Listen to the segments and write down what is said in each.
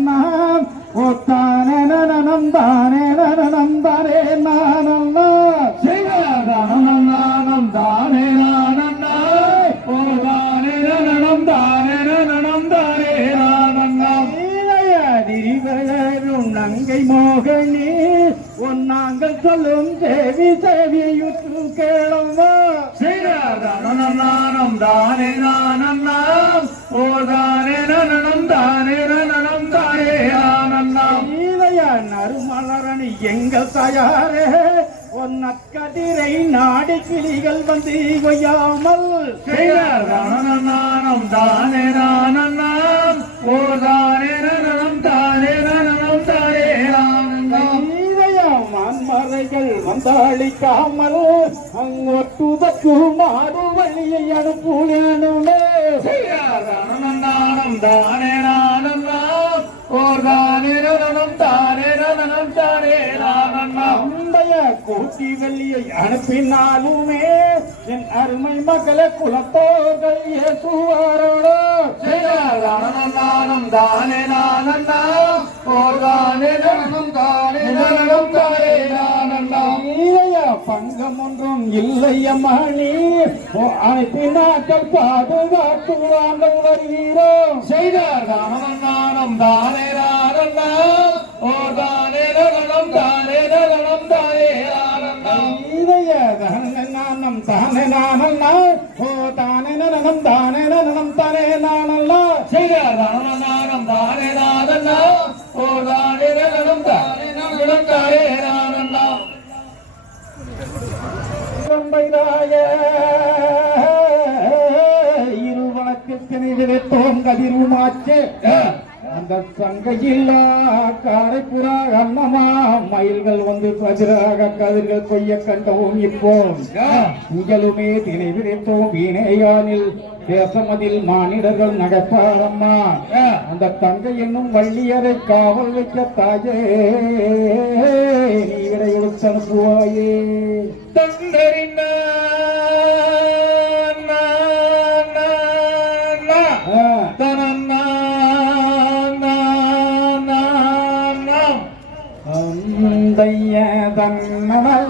நான் ஓ தானே நனம் தானே நனம் தானே நானம் நானம் தானே நானம் ஓ தானே நனம் தானே நனம் தானே நானம் திரிவரும் நங்கை மோகனி உன் நாங்கள் சொல்லும் தேவி தேவியுற்று கேளவா நானம் தானே நானம் ஓ தானே நனம் தானே நனம் தானே ஆனந்தம் நறுமலரணி எங்கள் தயாரே உன் நற்கதிரை நாடி கிளிகள் வந்து கொய்யாமல் நானம் தானே நானம் ஓ தானே நனம் தானே நனம் தானே ஆனந்தம் மன்மறைகள் வந்தாளிக்காமல் அங்கொட்டுதற்கு மாறு வழியை அனுப்புவேனுமே நானம் தானே நானம் ஓ தானே நனம் தானே நனம் தானே ஆனந்தம் கூட்டி வெள்ளியை அனுப்பினாலுமே என் அருமை மகள குலத்தோர்கள் ஏசுவாரோடோ நானம் தானே நானம் ஓ தானே நனம் தானே நனம் தானே ஆனந்தம் பங்கம் ஒன்றும் இல்லையம்மாணி அனுப்பினாக்கள் பாதுகாத்து வாங்க வருகிறோம் செய்தார் நானம் தானே நானம் ஓ தானே நனம் தானே நனம் தானே ஆனந்தம் நானம் தானே நானம் ஓ தானே நனம் தானே நனம் தானே நானல்லா செய்தார் நானம் தானே நானம் ஓ தானே நனம் தானே நனம் தானே ஆனந்தம் இருவணக்கத்தினை விதைத்தோம் கதிருமாச்சு அந்த சங்கையில் காரைப்புறா அன்னமா மயில்கள் வந்து கதிராக கதிர்கள் கொய்ய கண்டவும் இப்போ இங்களுமே தினை விதைத்தோம் வீணையானில் தேசமதில் மானிடர்கள் நடப்பாரம்மா அந்த தங்கை என்னும் வள்ளியரை காவல் வைக்க தாயே நீ விடை எடுத்து அனுப்புவாயே தந்தரின்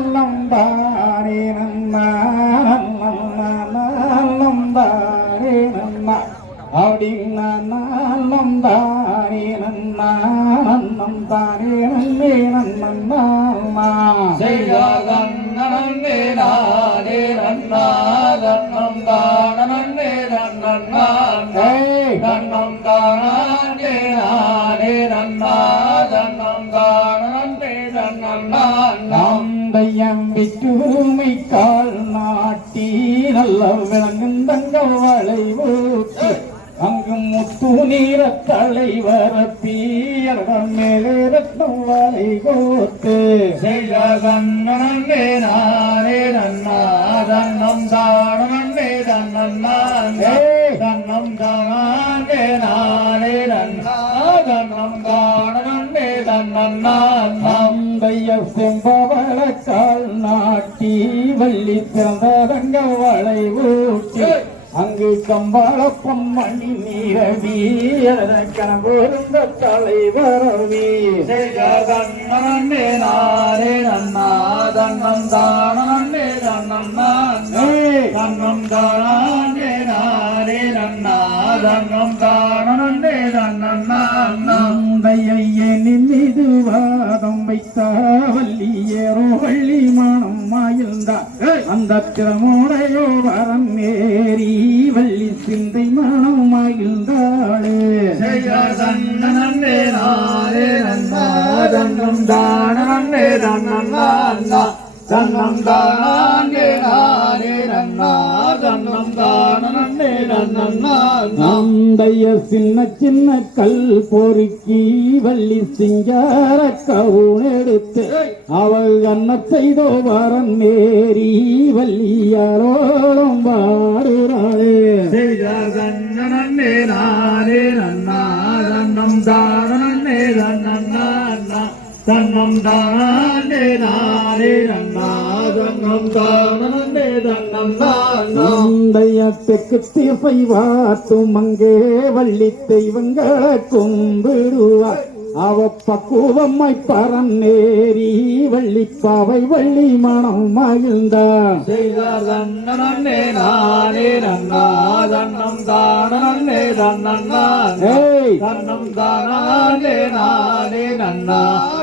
தன்னலம் தானே நன்னம் தானே நன்னா அப்படி நன்னம் தானே நன்னம் தானே நன்னே நன்னா செய்யாதே நானே நன்னா தன்னம் தானே நன்னா தன்னம் தானே நானே நன்னா தன்னம் தானே நந்தையம் விற்றுமை கால் நாட்டி நல்ல விளங்கும் தங்க வளைவூத்து அங்கு முத்து நீர தலைவர பீயடம் மேலே ரத்னம் வலை கோத்து செய்தே நானே நன்னா தன்னம் தானே தன்னே தன்னம் தானே நானே நன்னா தன்னம் தானே தன்னைய செம்பவள கால் நாட்டி வள்ளி சிறந்த வளை ஊட்டி அங்கு கம்பாள பொம்மணி நீரவி கனகோருந்த தலைவரவி தன்னே நானே நன்னா தன்னம் தானே தன்னம் தன்னம் தானே நானே நன்னா தன்னம் தானே தன்னையன் மீது வாதம் வைத்தா வள்ளி ஏறோ வள்ளி மனம் மாயிருந்தா அந்த திறமுடையோ வரம் நேரி வள்ளி சிந்தை மனம் மாயிருந்தாளே தன்னே நானே நன்னா தன்னம் தானே தன்னா தன்னம் தானே நானே நன்னா தன்னம் தானே நந்தைய சின்ன சின்ன கல் பொறுக்கி வள்ளி சிங்கார கவுன் எடுத்து அவள் அன்ன செய்தோ வரம் மேரி வள்ளியாரோളം வாடுறாளே தன்னே நானே நன்னா தன்னம் தானே தன்னா தன்னம் தானே நானே நன்னா தன்னம் தானே தன்னம் தானம் தெய்யத்துக்கு திசை வாட்டும் அங்கே வள்ளி தெய்வங்களை கும்பிடுவார் அவ பக்குவம்மை பரநேரி வள்ளிப்பாவை வள்ளி மனம் மகிழ்ந்தார் செய்தார் தன்னே நானே நன்னா தன்னம் தானே தன்னன்னா தன்னம் தானே நானே நன்னா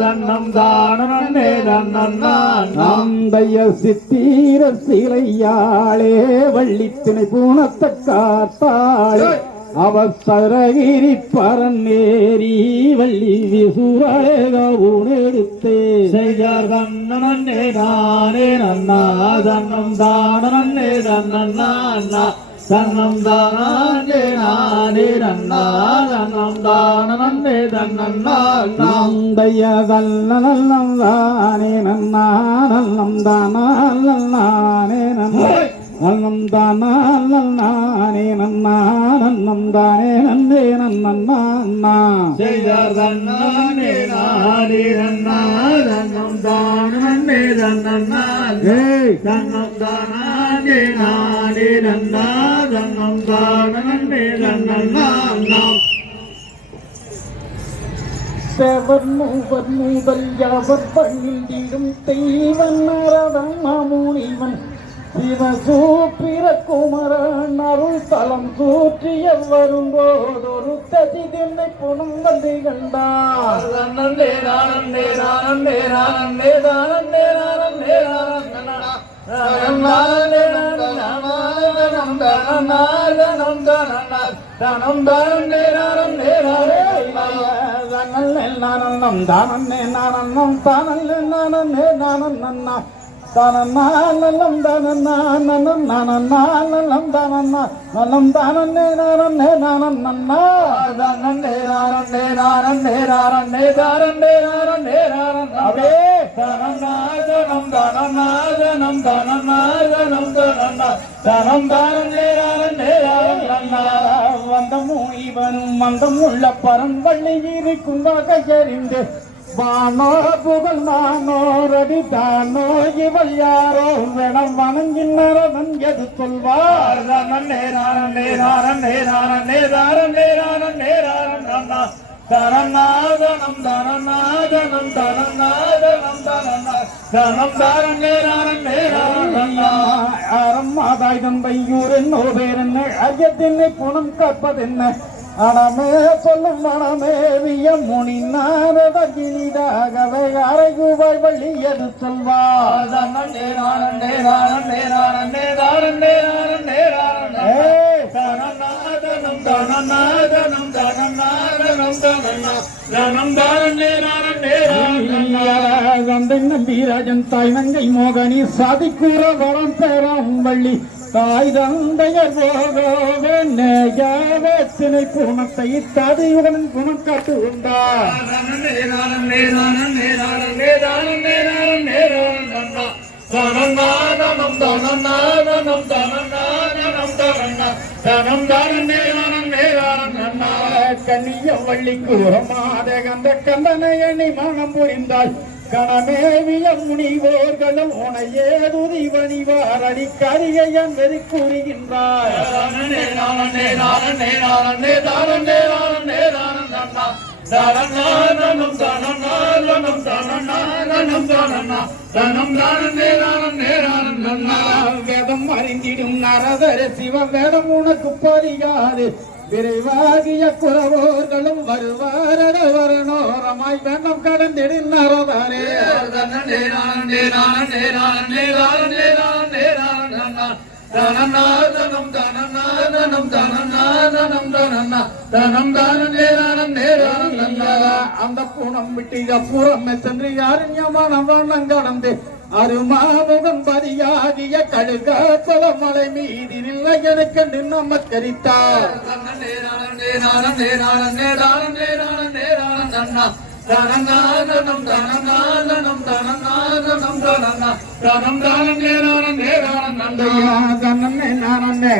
தன்னம் தானே தன்னன்னா நந்தைய சித்தீர சிலையாளே வள்ளித்திணை பூணத்தை காத்தாளே அவசரகிரி பரநேரி வள்ளி விசூரேகவுனெடுத்தே செய்தார் தன்னே நானே நன்னா தன்னம் தானே தன்னன்னா தன்னம் தானே நானே நன்னா தன்னம் தானே தன்னன்னா நந்தைய நல்லம் தானே நன்னா நல்லம் தானே நன்னா நன்னம் தானே நன்னா நன்னம் தானே நன்னே நன்னா செய்தார் தன்னே நானே நன்னா தன்னம் தானே தன்னன்னா தன்னம் தானே நானே நன்னா தன்னம் தானே தன்னன்னா தேவர் மூவர் முதல் யாவர் பண்ணிடும் தெய்வன் நரதம் மாமுனிவன் சிவசூப்பிர குமரன் அருள் தலம் சூற்றிய வரும்போதொரு தசி தின்னை புனம் வந்து கண்டார் நன்னே நானே நானே நானே நானே நானே இவனும் மந்தம் உள்ள பரம்பள்ளி இருக்கும் வகையறிந்து வானோ புகழ் மானோரடி தானோ இவள் யாரோ வேணம் வணங்கின் நரவன் எது சொல்வார் நன்னே நானே நானே நானே நானே நானே நானே தனநாதனம் தனநாதனம் தனநாதனம் தனம் தாரண்ணே நானே அறம் ஆதாயுதம் பையூர் என்னோ பேரென்ன ஐயத்தினை புனம் காப்பதென்ன அடமே சொல்லும் மனமே வியமுனி நாரதகினிதாகவே அரைகுவாய் வள்ளி எது சொல்வார் நன்னே நானே நானே நானே நானே நானே நானே தனநாதனம் தனநாதனம் தனநாதனம் தனம் தாரண்ணே நானே கந்தை நம்பீராஜன் தாய் நங்கை மோகனி சாதிக்கூற வளம் பெறாம் வள்ளி தாய் தந்தையர் போகத்தினை குணத்தை ததையுடன் குணம் காட்டு உண்டார் கண்ணிய வள்ளிக்கு உரமாத கந்த கந்தனை எண்ணி மனம் புரிந்தாள் கணமேவிய முனிவோர்களும் உனையேதுதி வணிவார் அடிக்கரிகையன் வெறி கூறுகின்றார் வேதம் அறிந்திடும் நரதர சிவ வேதம் உனக்கு பறியாது விரைவாகிய குறவோர்களும் வருவாரட வரனோரமாய் வேண்டாம் கடந்திடும் நரதரே தனநாதனம் தனநாதனம் தனநாதனம் தனம் அந்த பூனம் விட்டிய புறமே சென்று யாருமான வண்ணம் கடந்து அருமாமுகம் பதியாகிய கழுக கொலமலை மீதில் எனக்கு நமஸ்கரித்தார் தனநாதனம் தனநாதனம் தனநாதனம் தனம் தானே நானே நானே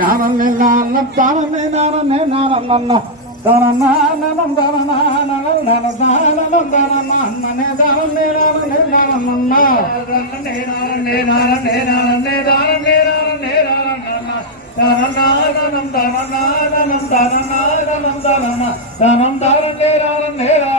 நானே நானே நானே நானே நானே நானே தானம் தானம் அண்ணனே தானம் நேரான நேரான அண்ணா தனம் தாரம் நேரான நேரான